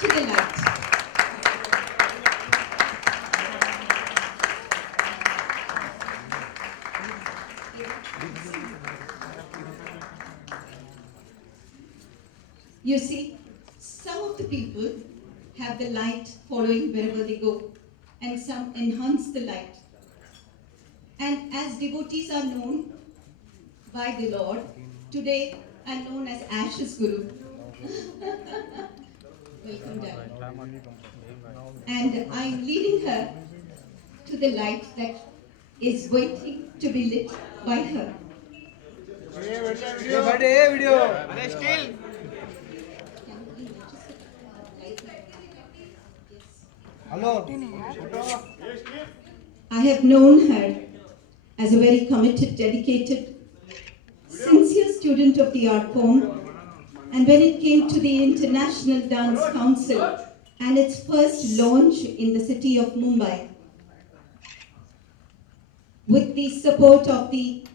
to the light. You see, some of the people have the light following wherever they go, and some enhance the light. And as devotees are known by the Lord, today I'm known as Ash's Guru. Welcome, Dad. And I'm leading her to the light that is waiting to be lit by her. Hello. I have known her as a very committed, dedicated, sincere student of the art form. And when it came to the International Dance Council and its first launch in the city of Mumbai, with the support of the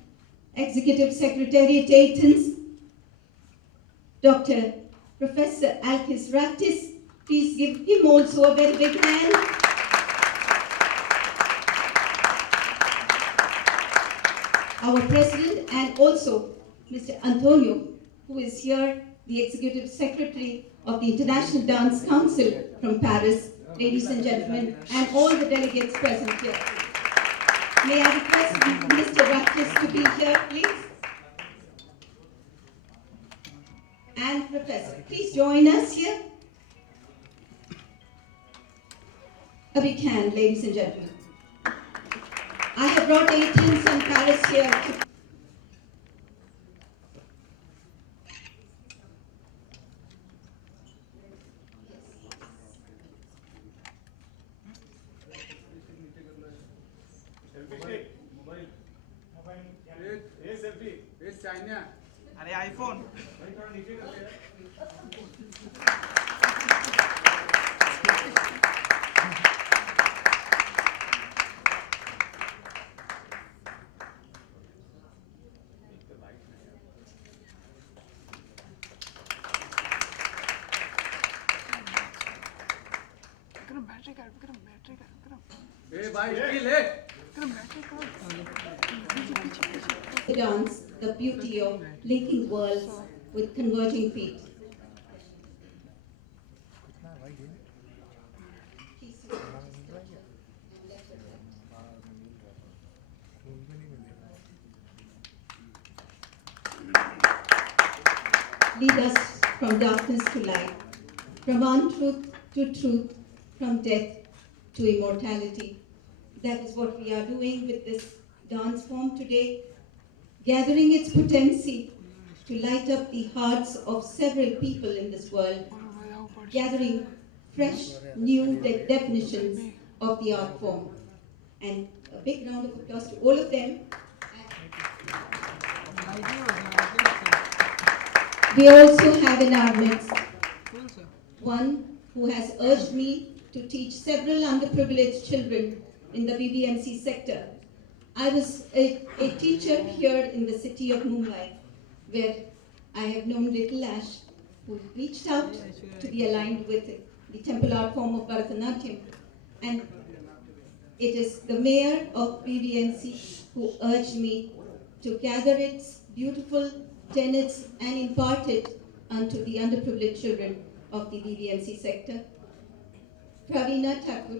Executive Secretariat Athens, Dr. Professor Alkis Raktis, please give him also a very big hand. Our president and also Mr. Antonio, who is here, the Executive Secretary of the International Dance Council from Paris, ladies and gentlemen, and all the delegates present here. May I request Mr. Raktis to be here, please? And Professor, please join us here. A big hand, ladies and gentlemen. I have brought Athens and Paris here to अरे iPhone the dance, the beauty of linking worlds with converging feet. Lead us from darkness to light, from untruth to truth, from death to immortality. That is what we are doing with this dance form today, gathering its potency to light up the hearts of several people in this world, gathering fresh, new definitions of the art form. And a big round of applause to all of them. We also have in our midst one who has urged me to teach several underprivileged children in the BBMC sector. I was a teacher here in the city of Mumbai, where I have known Little Ash, who reached out to be aligned with the temple art form of Bharatanatyam. And it is the mayor of BBMC who urged me to gather its beautiful tenets and impart it unto the underprivileged children of the BBMC sector. Pravina Thakur.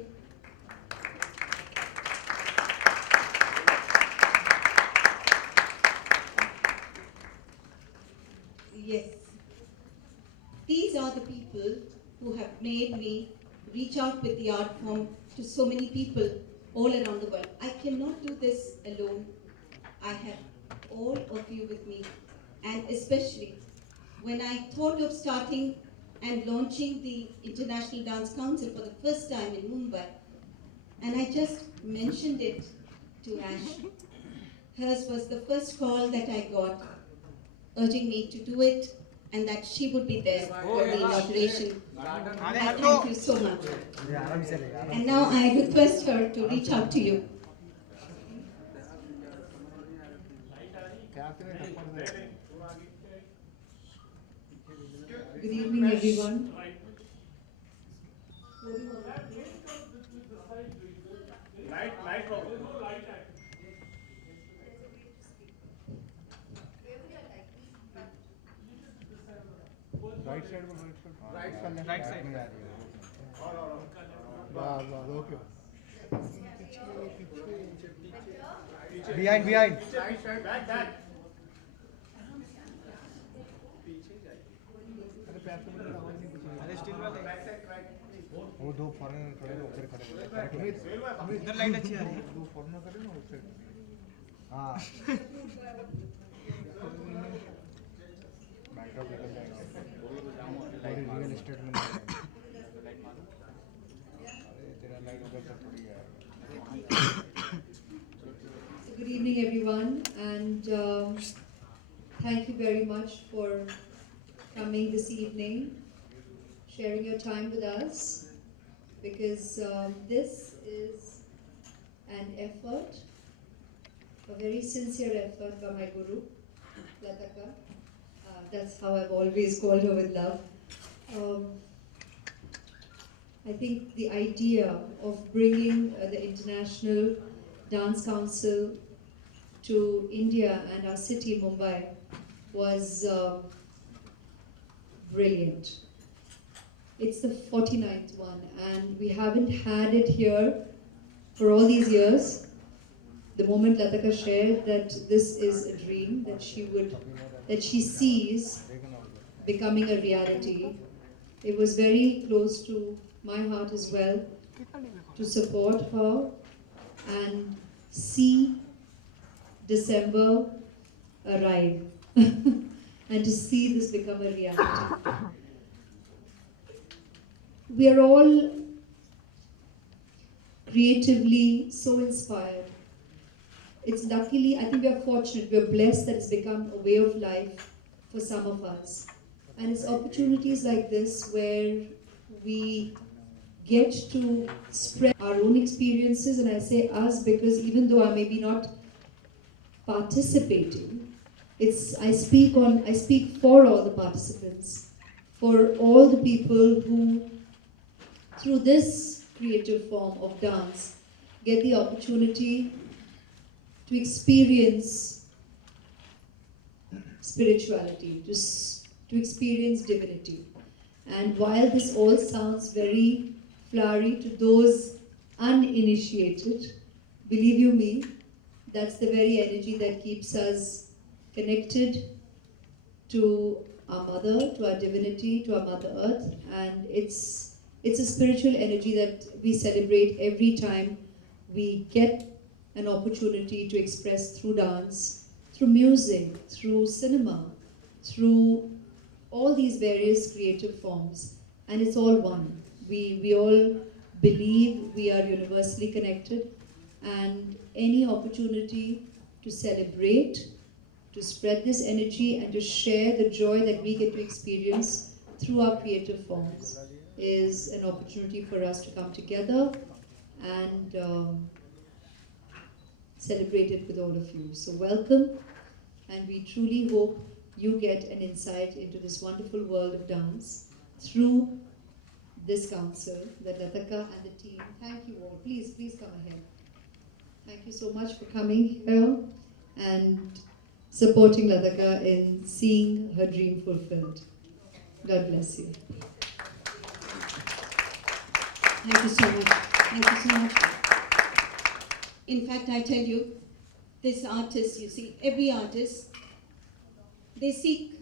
Yes. These are the people who have made me reach out with the art form to so many people all around the world. I cannot do this alone. I have all of you with me. And especially when I thought of starting and launching the International Dance Council for the first time in Mumbai, and I just mentioned it to Ash. Hers was the first call that I got, urging me to do it, and that she would be there for the inauguration. I thank you so much. And now I request her to reach out to you. Good evening, everyone. Right side. Okay. Behind. अरे still वाले वो दो foreigner खड़े हैं उधर खड़े हैं इधर लाइट अच्छी आ रही है दो फॉरेनर खड़े हैं ना उस साइड हाँ बैकड्रॉप निकल जाएगा रियल एस्टेट में अरे तेरा लाइट उधर से थोड़ी है Good evening, everyone, and thank you very much for coming this evening, sharing your time with us, because this is an effort, a very sincere effort by my guru, Lataka. That's how I've always called her with love. I think the idea of bringing the International Dance Council to India and our city, Mumbai, was brilliant. It's the 49th one, and we haven't had it here for all these years. The moment Lataka shared that this is a dream that she sees becoming a reality, it was very close to my heart as well to support her and see December arrive and to see this become a reality. We are all creatively so inspired. It's luckily, I think we are fortunate, we are blessed that it's become a way of life for some of us. And it's opportunities like this where we get to spread our own experiences, and I say us because even though I may be not participating, I speak for all the participants, for all the people who through this creative form of dance get the opportunity to experience spirituality, to experience divinity. And while this all sounds very flowery to those uninitiated, believe you me, that's the very energy that keeps us connected to our mother, to our divinity, to our Mother Earth, and it's a spiritual energy that we celebrate every time we get an opportunity to express through dance, through music, through cinema, through all these various creative forms, and it's all one. We all believe we are universally connected, and any opportunity to celebrate, to spread this energy and to share the joy that we get to experience through our creative forms is an opportunity for us to come together and celebrate it with all of you. So welcome, and we truly hope you get an insight into this wonderful world of dance through this council, the Lataka and the team. Thank you all. Please come ahead. Thank you so much for coming here and supporting Lataka in seeing her dream fulfilled. God bless you. Thank you so much. Thank you so much. In fact, I tell you, this artist, you see, every artist, they seek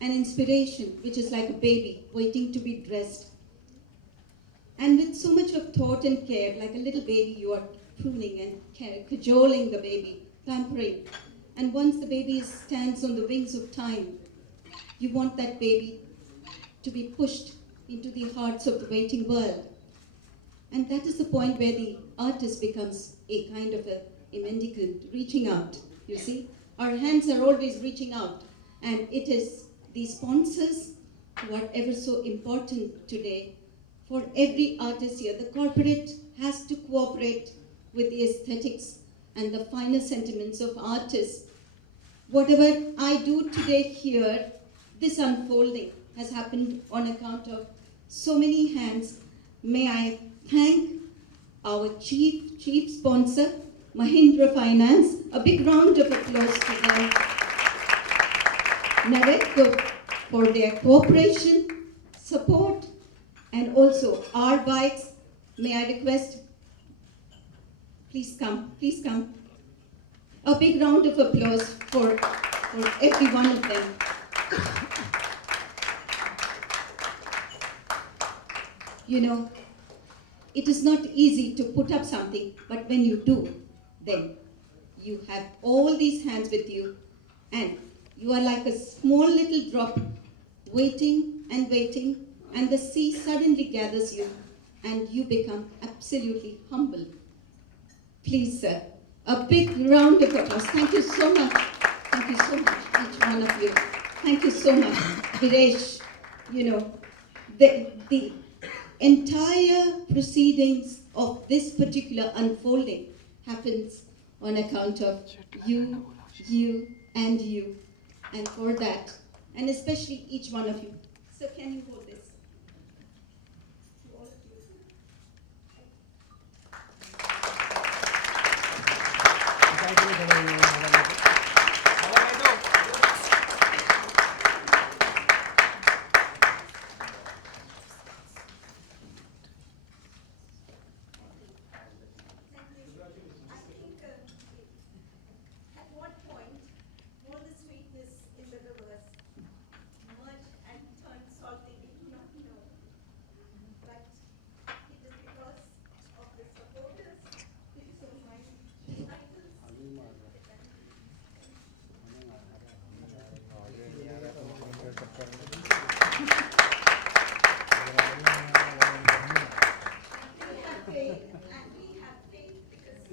an inspiration, which is like a baby waiting to be dressed. And with so much of thought and care, like a little baby, you are pruning and cajoling the baby, pampering. And once the baby stands on the wings of time, you want that baby to be pushed into the hearts of the waiting world. And that is the point where the artist becomes a kind of a mendicant, reaching out, you see. Our hands are always reaching out, and it is the sponsors who are ever so important today. For every artist here, the corporate has to cooperate with the aesthetics and the finer sentiments of artists. Whatever I do today here, this unfolding has happened on account of so many hands. May I thank our chief sponsor, Mahindra Finance. A big round of applause to them. Narek for their cooperation, support, and also our bikes. May I request, please come, please come. A big round of applause for every one of them. You know, it is not easy to put up something, but when you do, then you have all these hands with you, and you are like a small little drop waiting and waiting, and the sea suddenly gathers you, and you become absolutely humble. Please, sir, a big round of applause. Thank you so much. Thank you so much, each one of you. Thank you so much, Viresh. You know, the entire proceedings of this particular unfolding happens on account of you, and you. And for that, and especially each one of you. So can you hold this? To all of you. I think at what point all the sweetness in the rivers merged and turned salty, we do not know. But it is because of the supporters, it is so many titles. And we have faith because you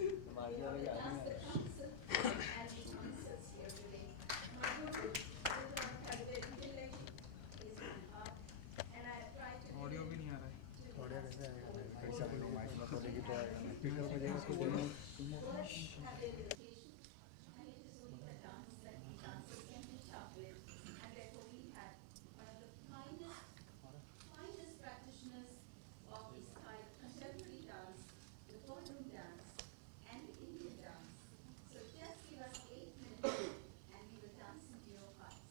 have with us the council and the answers here today. My guru, Rudra Kadaveri Pillai, is my heart, and I have tried to audio भी नहीं आ रहा है have their dedication, and it is only the dance that we dancers can reach out with, and therefore we had one of the finest practitioners of this kind of contemporary dance, the ballroom dance, and the Indian dance. So just give us 8 minutes, and we will dance into your hearts.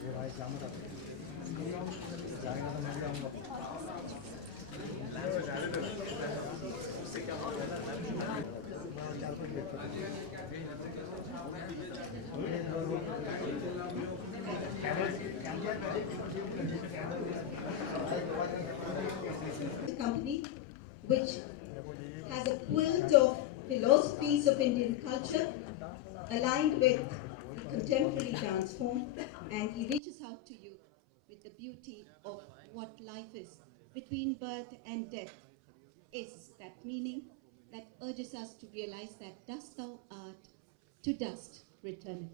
ये भाई जाम जाएगा तो मैं भी आऊँगा Company which has a quilt of philosophies of Indian culture aligned with the contemporary dance form, and he reaches out to you with the beauty of what life is between birth and death, is that meaning that urges us to realize that dust thou art, to dust returning.